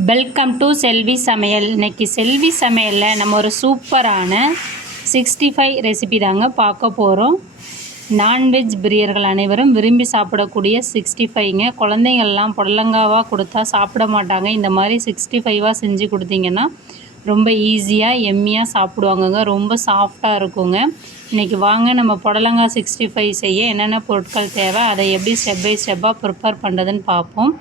Welcome to செல்வி சமையல் இன்னைக்கு செல்வி சமையலில் நம்ம ஒரு சூப்பரான சிக்ஸ்டி ஃபைவ் ரெசிபி தாங்க பார்க்க போகிறோம் நான்வெஜ் பிரியர்கள் அனைவரும் விரும்பி சாப்பிடக்கூடிய சிக்ஸ்டி ஃபைவ்ங்க குழந்தைங்கள்லாம் புடலங்காவாக கொடுத்தா சாப்பிட மாட்டாங்க. இந்த மாதிரி சிக்ஸ்டி ஃபைவாக செஞ்சு கொடுத்தீங்கன்னா ரொம்ப ஈஸியாக எம்மியாக சாப்பிடுவாங்கங்க. ரொம்ப சாஃப்டாக இருக்குங்க. இன்றைக்கி வாங்க நம்ம புடலங்காய் சிக்ஸ்டி ஃபைவ் செய்ய என்னென்ன பொருட்கள் தேவை அதை எப்படி ஸ்டெப் பை ஸ்டெப்பாக ப்ரிப்பேர் பண்ணுறதுன்னு பார்ப்போம்.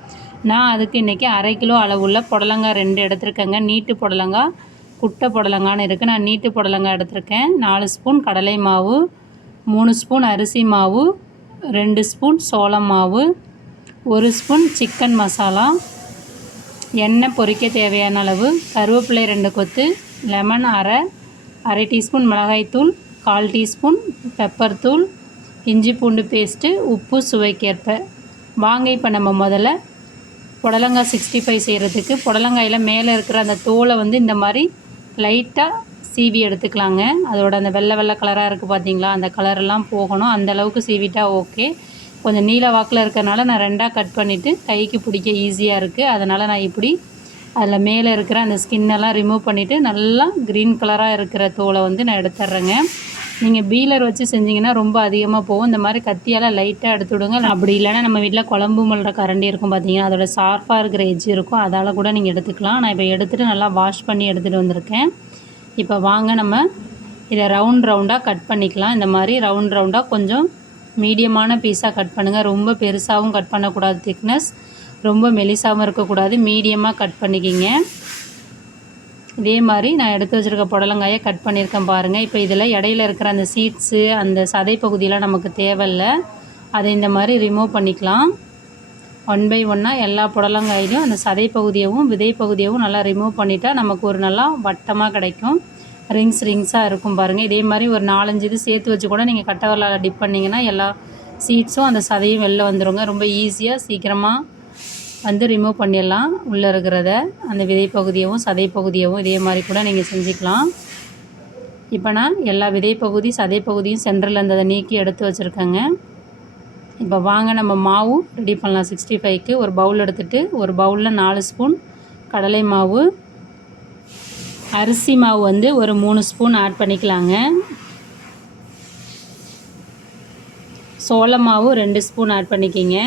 நான் அதுக்கு இன்றைக்கி அரை கிலோ அளவுள்ள புடலங்காய் ரெண்டு எடுத்திருக்கேங்க. நீட்டு புடலங்காய் குட்டை புடலங்கான்னு இருக்குது நான் நீட்டு புடலங்காய் எடுத்திருக்கேன். நாலு ஸ்பூன் கடலை மாவு மூணு ஸ்பூன் அரிசி மாவு ரெண்டு ஸ்பூன் சோளம் மாவு ஒரு ஸ்பூன் சிக்கன் மசாலா எண்ணெய் பொரிக்க தேவையான அளவு கருவேப்பிலை ரெண்டு கொத்து லெமன் அரை அரை டீஸ்பூன் மிளகாய்த்தூள் கால் டீஸ்பூன் பெப்பர் தூள் இஞ்சி பூண்டு பேஸ்ட்டு உப்பு சுவைக்கேற்ப. வாங்க இப்போ நம்ம முதல்ல புடலங்காய் சிக்ஸ்டி ஃபைவ் செய்கிறதுக்கு புடலங்காயில் மேலே இருக்கிற அந்த தோலை வந்து இந்த மாதிரி லைட்டாக சீவி எடுத்துக்கலாங்க. அதோட அந்த வெள்ளை வெள்ளை கலராக இருக்குது பார்த்தீங்களா அந்த கலரெல்லாம் போகணும். அந்த அளவுக்கு சீவிட்டா ஓகே கொஞ்சம் நீல வாக்கில் இருக்கிறனால நான் ரெண்டாக கட் பண்ணிவிட்டு கைக்கு பிடிக்க ஈஸியாக இருக்குது அதனால் நான் இப்படி அதில் மேலே இருக்கிற அந்த ஸ்கின்னெல்லாம் ரிமூவ் பண்ணிவிட்டு நல்லா க்ரீன் கலராக இருக்கிற தோலை வந்து நான் எடுத்துட்றேங்க நீங்கள் பீலர் வச்சு செஞ்சிங்கன்னா ரொம்ப அதிகமாக போகும். இந்த மாதிரி கத்தியால் லைட்டாக எடுத்து விடுங்க. அப்படி இல்லைன்னா நம்ம வீட்டில் குழம்பு மல்ற கரண்டி இருக்கும் பார்த்தீங்கன்னா அதோட ஷார்ப்பாக இருக்கிற எஜ்ஜு இருக்கும். அதால் கூட நீங்கள் எடுத்துக்கலாம். நான் இப்போ எடுத்துகிட்டு நல்லா வாஷ் பண்ணி எடுத்துகிட்டு வந்திருக்கேன். இப்போ வாங்க நம்ம இதை ரவுண்ட் ரவுண்டாக கட் பண்ணிக்கலாம். இந்த மாதிரி ரவுண்ட் ரவுண்டாக கொஞ்சம் மீடியமான பீஸாக கட் பண்ணுங்கள் ரொம்ப பெருசாகவும் கட் பண்ணக்கூடாது திக்னஸ் ரொம்ப மெலிசாகவும் இருக்கக்கூடாது. மீடியமாக கட் பண்ணிக்கிங்க. இதே மாதிரி நான் எடுத்து வச்சுருக்க புடலங்காயை கட் பண்ணியிருக்கேன் பாருங்கள் இப்போ இதில் இடையில இருக்கிற அந்த சீட்ஸு அந்த சதை பகுதியெலாம் நமக்கு தேவையில்ல. அதை இந்த மாதிரி ரிமூவ் பண்ணிக்கலாம். ஒன் பை ஒன்னாக எல்லா புடலங்காயிலையும் அந்த சதை பகுதியவும் விதை பகுதியவும் நல்லா ரிமூவ் பண்ணிட்டால் நமக்கு ஒரு நல்லா வட்டமாக கிடைக்கும். ரிங்ஸ் ரிங்ஸாக இருக்கும் பாருங்கள் இதே மாதிரி ஒரு நாலஞ்சு இது சேர்த்து வச்சு கூட நீங்கள் கட்டை டிப் பண்ணிங்கன்னா எல்லா சீட்ஸும் அந்த சதையும் வெளில வந்துடுங்க ரொம்ப ஈஸியாக சீக்கிரமாக வந்து ரிமூவ் பண்ணிடலாம். உள்ளே இருக்கிறத அந்த விதை பகுதியவும் சதை பகுதியவும் இதே மாதிரி கூட நீங்கள் செஞ்சுக்கலாம். இப்போ நான் எல்லா விதை பகுதி சதை பகுதியும் சென்டரில் இருந்ததை நீக்கி எடுத்து வச்சுருக்கேங்க. இப்போ வாங்க நம்ம மாவு ரெடி பண்ணலாம். சிக்ஸ்டி ஃபைவ்க்கு ஒரு பவுல் எடுத்துகிட்டு ஒரு பவுலில் நாலு ஸ்பூன் கடலை மாவு. அரிசி மாவு வந்து ஒரு மூணு ஸ்பூன் ஆட் பண்ணிக்கலாங்க. சோள மாவு ரெண்டு ஸ்பூன் ஆட் பண்ணிக்கிங்க.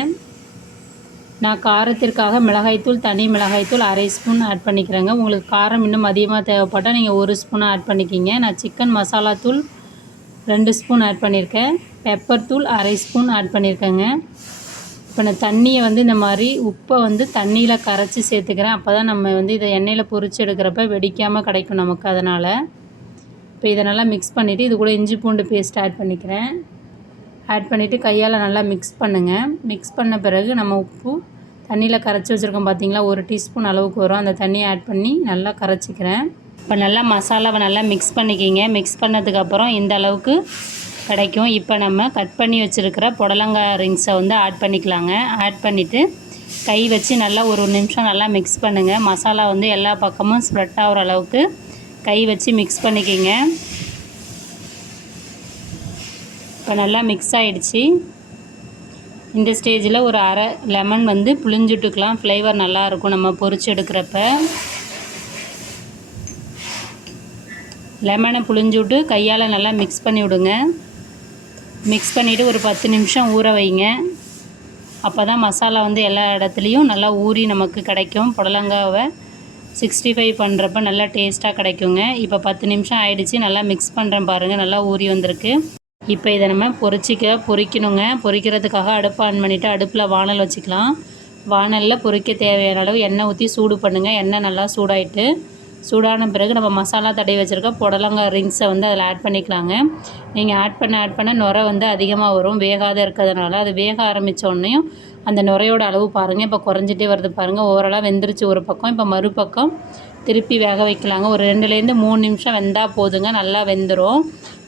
நான் காரத்திற்காக மிளகாய்த்தூள் தனி மிளகாய்த்தூள் அரை ஸ்பூன் ஆட் பண்ணிக்கிறேங்க. உங்களுக்கு காரம் இன்னும் அதிகமாக தேவைப்பட்டால் நீங்கள் ஒரு ஸ்பூனாக ஆட் பண்ணிக்கிங்க. நான் சிக்கன் மசாலா தூள் ரெண்டு ஸ்பூன் ஆட் பண்ணியிருக்கேன் பெப்பர் தூள் அரை ஸ்பூன் ஆட் பண்ணியிருக்கேங்க இப்போ நான் தண்ணியை வந்து இந்த மாதிரி உப்பை வந்து தண்ணியில் கரைச்சி சேர்த்துக்கிறேன். அப்போ தான் நம்ம வந்து இதை எண்ணெயில் பொறிச்சு எடுக்கிறப்ப வெடிக்காமல் கிடைக்கும் நமக்கு அதனால். இப்போ இதை நல்லா மிக்ஸ் பண்ணிவிட்டு இது கூட இஞ்சி பூண்டு பேஸ்ட் ஆட் பண்ணிக்கிறேன். ஆட் பண்ணிவிட்டு கையால் நல்லா மிக்ஸ் பண்ணுங்கள் மிக்ஸ் பண்ண பிறகு நம்ம உப்பு தண்ணியில் கரைச்சி வச்சுருக்கோம் பார்த்தீங்களா ஒரு டீஸ்பூன் அளவுக்கு வரும். அந்த தண்ணியை ஆட் பண்ணி நல்லா கரைச்சிக்கிறேன். இப்போ நல்லா மசாலாவை நல்லா மிக்ஸ் பண்ணிக்கிங்க. மிக்ஸ் பண்ணதுக்கப்புறம் இந்த அளவுக்கு கிடைக்கும். இப்போ நம்ம கட் பண்ணி வச்சுருக்கிற புடலங்காய் ரிங்ஸை வந்து ஆட் பண்ணிக்கலாங்க. ஆட் பண்ணிவிட்டு கை வச்சு நல்லா ஒரு நிமிஷம் நல்லா மிக்ஸ் பண்ணுங்கள் மசாலா வந்து எல்லா பக்கமும் ஸ்ப்ரெட் ஆகிற அளவுக்கு கை வச்சு மிக்ஸ் பண்ணிக்கிங்க. இப்போ நல்லா மிக்ஸ் ஆகிடுச்சி இந்த ஸ்டேஜில் ஒரு அரை லெமன் வந்து புளிஞ்சுட்டுக்கலாம் ஃப்ளேவர் நல்லாயிருக்கும் நம்ம பொறிச்சு எடுக்கிறப்ப. லெமனை புளிஞ்சுட்டு கையால் நல்லா மிக்ஸ் பண்ணி விடுங்க. மிக்ஸ் பண்ணிவிட்டு ஒரு பத்து நிமிஷம் ஊற வைங்க. அப்போ தான் மசாலா வந்து எல்லா இடத்துலையும் நல்லா ஊறி நமக்கு கிடைக்கும். புடலங்காவை சிக்ஸ்டி ஃபைவ் பண்ணுறப்ப நல்லா டேஸ்ட்டாக கிடைக்குங்க. இப்போ பத்து நிமிஷம் ஆயிடுச்சு. நல்லா மிக்ஸ் பண்ணுறேன் பாருங்கள் நல்லா ஊறி வந்திருக்கு. இப்போ இதை நம்ம பொரிச்சிக்க பொரிக்கணுங்க பொரிக்கிறதுக்காக அடுப்பு ஆன் பண்ணிவிட்டு அடுப்பில் வானல் வச்சுக்கலாம். வானலில் பொரிக்க தேவையான அளவு எண்ணெய் ஊற்றி சூடு பண்ணுங்கள் எண்ணெய் நல்லா சூடாயிட்டு சூடான பிறகு நம்ம மசாலா தடவி வச்சுருக்க புடலங்காய் ரிங்ஸை வந்து அதில் ஆட் பண்ணிக்கலாங்க. நீங்கள் ஆட் பண்ண ஆட் பண்ண நுரை வந்து அதிகமாக வரும். வேகாத இருக்கிறதுனால அது வேக ஆரம்பித்தோடனையும் அந்த நுரையோட அளவு பாருங்கள் இப்போ குறைஞ்சிட்டே வருது பாருங்கள் ஓரளவு வெந்துருச்சு ஒரு பக்கம். இப்போ மறுபக்கம் திருப்பி வேக வைக்கலாங்க. ஒரு ரெண்டுலேருந்து மூணு நிமிஷம் வெந்தால் போதுங்க. நல்லா வெந்துடும்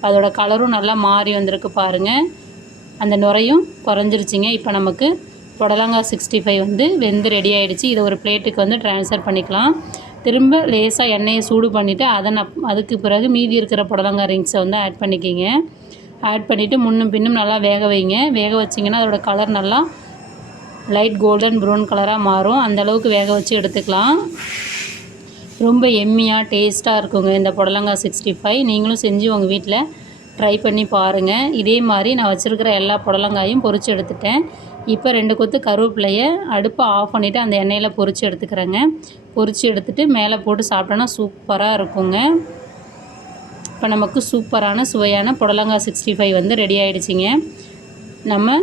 அதோட கலரும் நல்லா மாறி வந்திருக்கு பாருங்கள் அந்த நுரையும் குறைஞ்சிருச்சிங்க. இப்போ நமக்கு புடலங்காய் சிக்ஸ்டி ஃபைவ் வந்து வெந்து ரெடி ஆகிடுச்சு இதை ஒரு பிளேட்டுக்கு வந்து ட்ரான்ஸ்ஃபர் பண்ணிக்கலாம். திரும்ப லேசாக எண்ணெயை சூடு பண்ணிவிட்டு அதை நான் அதுக்கு பிறகு மீதி இருக்கிற புடலங்காய் ரிங்ஸை வந்து ஆட் பண்ணிக்கிங்க. ஆட் பண்ணிவிட்டு முன்னும் பின்னும் நல்லா வேக வைங்க. வேக வச்சிங்கன்னா அதோடய கலர் நல்லா லைட் கோல்டன் ப்ரௌன் கலராக மாறும். அந்தளவுக்கு வேக வச்சு எடுத்துக்கலாம். ரொம்ப எம்மியாக டேஸ்ட்டாக இருக்குங்க. இந்த புடலங்காய் சிக்ஸ்டி ஃபைவ் நீங்களும் செஞ்சு உங்கள் வீட்டில் ட்ரை பண்ணி பாருங்கள் இதே மாதிரி நான் வச்சுருக்கிற எல்லா புடலங்காயும் பொறிச்சு எடுத்துட்டேன். இப்போ ரெண்டு கொத்து கருவேப்பிலையை அடுப்பை ஆஃப் பண்ணிவிட்டு அந்த எண்ணெயில் பொறிச்சு எடுத்துக்கிறேங்க. பொறிச்சு எடுத்துகிட்டு மேலே போட்டு சாப்பிட்டோன்னா சூப்பராக இருக்குங்க. இப்போ நமக்கு சூப்பரான சுவையான புடலங்காய் சிக்ஸ்டி ஃபைவ் வந்து ரெடி ஆகிடுச்சிங்க நம்ம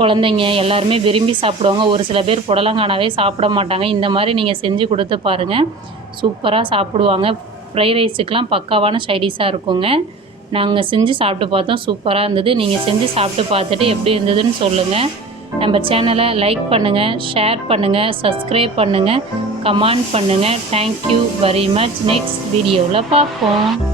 குழந்தைங்க எல்லாருமே விரும்பி சாப்பிடுவாங்க. ஒரு சில பேர் புடலங்கானாவே சாப்பிட மாட்டாங்க. இந்த மாதிரி நீங்கள் செஞ்சு கொடுத்து பாருங்கள் சூப்பராக சாப்பிடுவாங்க. ஃப்ரைட் ரைஸுக்கெலாம் பக்காவான சைடிஷாக இருக்குங்க. நாங்கள் செஞ்சு சாப்பிட்டு பார்த்தோம். சூப்பராக இருந்தது. நீங்கள் செஞ்சு சாப்பிட்டு பார்த்துட்டு எப்படி இருந்ததுன்னு சொல்லுங்கள் நம்ம சேனலை லைக் பண்ணுங்கள் ஷேர் பண்ணுங்கள் சப்ஸ்கிரைப் பண்ணுங்கள் கமெண்ட் பண்ணுங்கள் தேங்க்யூ வெரி மச் நெக்ஸ்ட் வீடியோவில் பார்ப்போம்.